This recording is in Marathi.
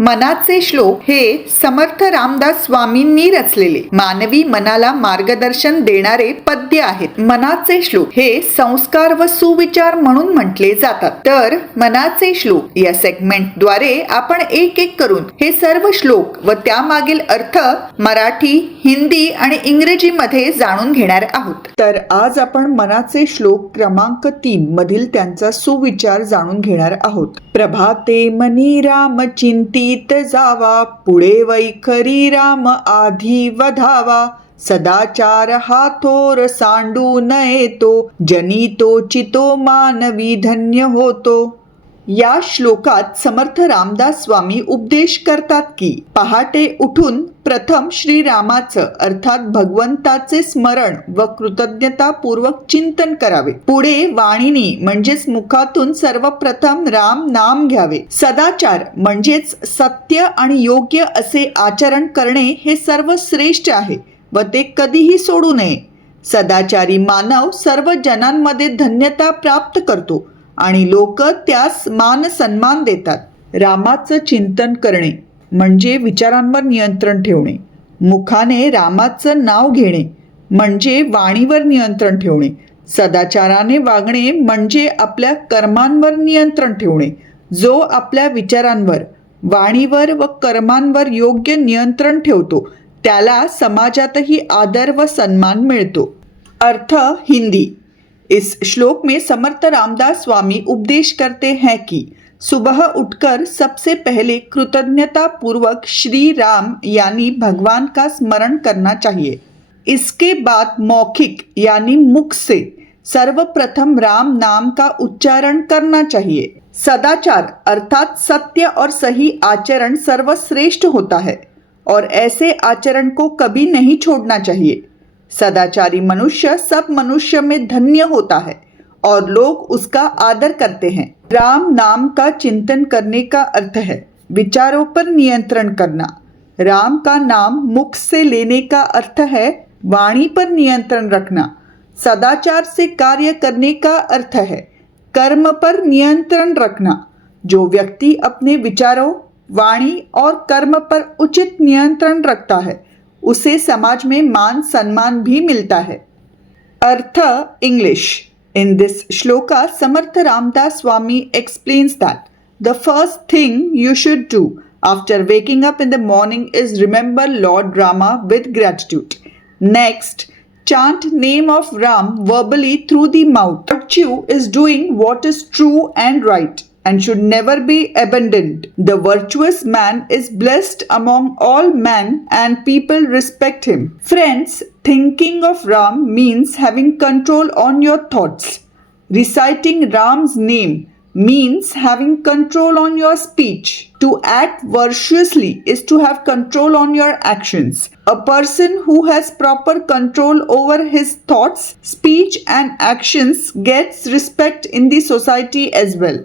मनाचे श्लोक हे समर्थ रामदास स्वामींनी रचलेले. मानवी मनाला मार्गदर्शन देणारे पद्य आहेत. मनाचे श्लोक हे संस्कार व सुविचार म्हणून म्हटले जातात. तर मनाचे श्लोक या सेगमेंटद्वारे आपण एक एक करून हे सर्व श्लोक व त्यामागील अर्थ मराठी हिंदी आणि इंग्रजीमध्ये जाणून घेणार आहोत. तर आज आपण मनाचे श्लोक क्रमांक तीन मधील त्यांचा सुविचार जाणून घेणार आहोत. प्रभाते मनी राम चिंतित जावा पुढे वैखरी राम आधी वधावा. सदाचार हा थोर सांडू नये तो जनी तो चितो मानवी धन्य होतो. या श्लोकात समर्थ रामदास स्वामी उपदेश करतात की पहाटे उठून प्रथम श्रीरामाचं अर्थात भगवंताचे स्मरण व कृतज्ञतापूर्वक चिंतन करावे. पुढे वाणीनी म्हणजेच मुखातून सर्वप्रथम राम नाम घ्यावे. सदाचार म्हणजेच सत्य आणि योग्य असे आचरण करणे हे सर्व श्रेष्ठ आहे व ते कधीही सोडू नये. सदाचारी मानव सर्व जनांमध्ये धन्यता प्राप्त करतो आणि लोक त्यास मान सन्मान देतात. रामाचं चिंतन करणे म्हणजे विचारांवर नियंत्रण ठेवणे. मुखाने रामाचं नाव घेणे म्हणजे वाणीवर नियंत्रण ठेवणे. सदाचाराने वागणे म्हणजे आपल्या कर्मांवर नियंत्रण ठेवणे. जो आपल्या विचारांवर वाणीवर व कर्मांवर योग्य नियंत्रण ठेवतो त्याला समाजातही आदर व सन्मान मिळतो. अर्थ हिंदी. इस श्लोक में समर्थ रामदास स्वामी उपदेश करते हैं कि सुबह उठकर सबसे पहले कृतज्ञता पूर्वक श्री राम यानी भगवान का स्मरण करना चाहिए। इसके बाद मौखिक यानी मुख से सर्वप्रथम राम नाम का उच्चारण करना चाहिए। सदाचार अर्थात सत्य और सही आचरण सर्वश्रेष्ठ होता है और ऐसे आचरण को कभी नहीं छोड़ना चाहिए। सदाचारी मनुष्य सब मनुष्य में धन्य होता है और लोग उसका आदर करते हैं। राम नाम का चिंतन करने का अर्थ है विचारों पर नियंत्रण करना। राम का नाम मुख से लेने का अर्थ है वाणी पर नियंत्रण रखना। सदाचार से कार्य करने का अर्थ है कर्म पर नियंत्रण रखना। जो व्यक्ति अपने विचारों, वाणी और कर्म पर उचित नियंत्रण रखता है उसे समाज में मान सम्मान भी मिलता है। अर्थ English. In this shloka Samarth Ramdas Swami explains that the first thing you should do after waking up in the morning is remember lord Rama with gratitude next chant name of Ram verbally through the mouth is doing what is true and right and should never be abandoned. The virtuous man is blessed among all men and people respect him. Friends, thinking of Ram means having control on your thoughts. Reciting Ram's name means having control on your speech. To act virtuously is to have control on your actions. A person who has proper control over his thoughts, speech, and actions gets respect in the society as well.